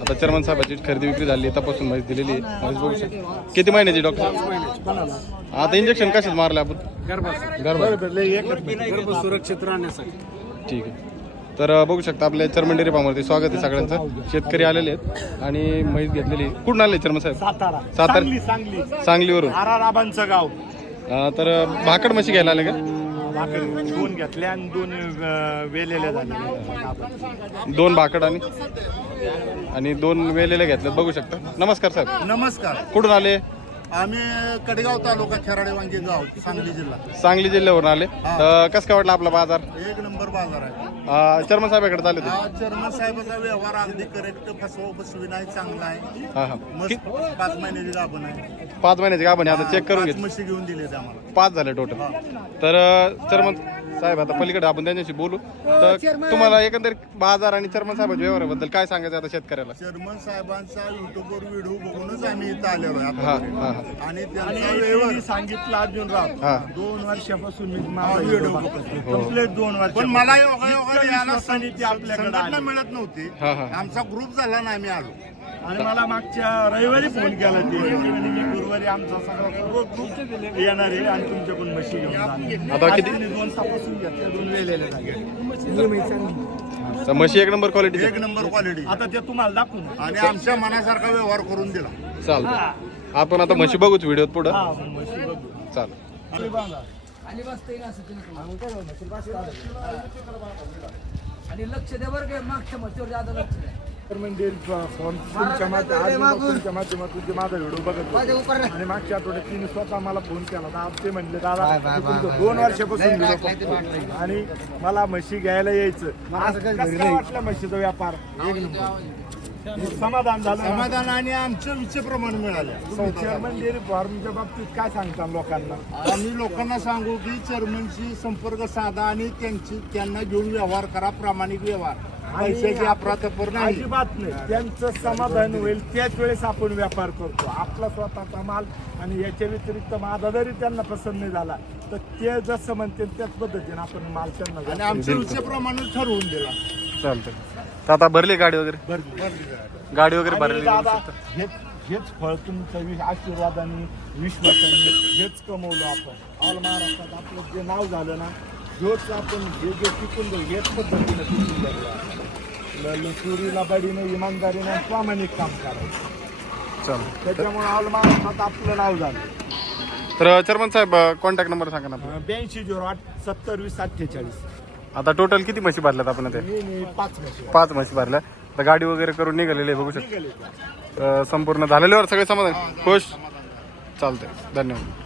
आता चर्मन साहेबाची खरेदी विक्री झाली तपासून माहिती दिलेली आहे. बघू शकता. किती महिन्याची डॉक्टर? आता इंजेक्शन कशात मारलं आपण? गर्भ सुरक्षित राहण्यासाठी. ठीक आहे. तर बघू शकता आपल्या चर्मन डेअरी फार्मवरती स्वागत आहे सगळ्यांचं. शेतकरी आलेले आहेत आणि म्हैस घेतलेली. कुठून आले चर्मन साहेब? सातारा. सातारा. सांगली सांगली. सांगलीवरून. गाव. अं, तर भाकड म्हशी घ्यायला आले का? भाकरी दोन घेतल्या आणि दोन अं, वेलेल्या झाल्या. दोन भाकड आणि? आणि दोन वेलेले घेतले बघू शकता. नमस्कार साहेब नमस्कार. कुठून आले? आम्ही कडेगाव तालुका खेराडे वांगे गाव सांगली जिल्हा. सांगली जिल्ह्यावरून आले. तर कसं काय वाटलं आपला बाजार? एक नंबर बाजार आहे. अं, चर्मन साहेबाकडे आले हा चर्मन साहेबाचा व्यवहार अगदी करेक्ट फसवा फसवी नाही चांगला आहे. हां हां. मस्त पाच महिन्याची गाभण आहे. पाच महिन्याचे गाभण आहे. आता चेक करून पाच घेतले म्हशी घेऊन दिले आम्हाला. पाच झाले टोटल तर अं, चर्मन साहेब आता पलीकडे आपण त्यांच्याशी बोलू. तर तुम्हाला एकंदरीत बाजार आणि चर्मन साहेबाच्या व्यवहाराबद्दल काय सांगायचं आता शेतकऱ्याला? चर्मन साहेबांचा युट्यूबवर व्हिडिओ बघूनच आम्ही इथं आलेलो आहे. हां आता. हां हां. आणि त्यांचा आणि व्यवहार त्यांनी सांगितलं अर्जुन राव हा. दोन वर्षापासून मी हा, व्हिडिओ बघतो. बघतो कंप्लीट दोन वर्ष पण मला योगायोगाने ते आपल्याकडे संघटना आले. मिळत नव्हती. हा, हा. आमचा ग्रुप झाला ना आम्ही आलो. आणि मला मागच्या रविवारी फोन केला ते. मी गुरुवारी आमचा सगळा सर्व ग्रुप येणार आहे आणि तुमच्याकडून म्हशी घेऊन जाणार. आता आज किती- त्यांनी दोन तापासून घेतल्या दोन वेलेल्या झाल्या. तर म्हशी एक नंबर क्वालिटी एक नंबर क्वालिटी आता ते तुम्हाला दाखवून आणि आमच्या मनासारखा व्यवहार करून दिला. चालतं आपण आता म्हशी बघूच व्हिडिओत पुढं. हा म्हशी बघू. चाल आणि लक्ष द्या बरं काय मागच्या मशीवर जादा लक्ष द्या तर म्हणजे फोन तुमच्या माध्य- आज तुमच्या माध्यमातून ते माझा व्हिडिओ बघत होते. आणि मागच्या आठवड्यात तिने स्वतः मला फोन केला. आज ते म्हणले दादा तुमचं दोन वर्षापासून व्हिडिओ आणि मला म्हशी घ्यायला यायचं. म्हशीचा व्यापार? एक नंबर. समाधान झालं. समाधान आणि आमच्या इच्छेप्रमाणे मिळाले चेअरमन डेअरी फार्मच्या बाबतीत काय सांगता लोकांना? आम्ही लोकांना सांगू की चेअरमनशी संपर्क साधा आणि त्यांची त्यांना घेऊन व्यवहार करा प्रामाणिक व्यवहार. पैशाची अफरातफर नाही. अजिबात नाही. त्यांचं समाधान होईल. त्याच वेळेस आपण व्यापार करतो. आपला स्वतःचा माल आणि याच्या व्यतिरिक्त माझा जरी त्यांना पसंत नाही झाला. तर ते जसं म्हणते त्याच पद्धतीने आपण माल त्यांना आणि. आमच्या इच्छेप्रमाणे ठरवून दिला. चालतं तर आता भरली गाडी वगैरे? भरली. गाडी. वगैरे आणि भरली दादा हेच हेच फळ तुमचं वि- आशीर्वादाने विश्वासाने हेच कमवलं आपण. ऑल महाराष्ट्रात आपलं जे नाव झालं ना हेच आपण हे जे टिकून जाऊ हेच पद्धतीने टिकून जाऊ चोरीला बडीने इमानदारीने आणि प्रामाणिक काम करायचं. चालतं त्याच्यामुळे ऑल महाराष्ट्रात आपलं नाव झालं. तर चर्मन साहेब कॉन्टॅक्ट नंबर सांगा ना आपला. ब्याऐंशी झिरो आठ सत्तर वीस अठ्ठेचाळीस. आता टोटल किती म्हशी भरल्यात आपण ते पाच म्हशी पाच म्हशी भरल्या. तर गाडी वगैरे करून निघालेली आहे बघू शकता. संपूर्ण झालेल्यावर सगळे समाधान? खुश? चालतंय. धन्यवाद.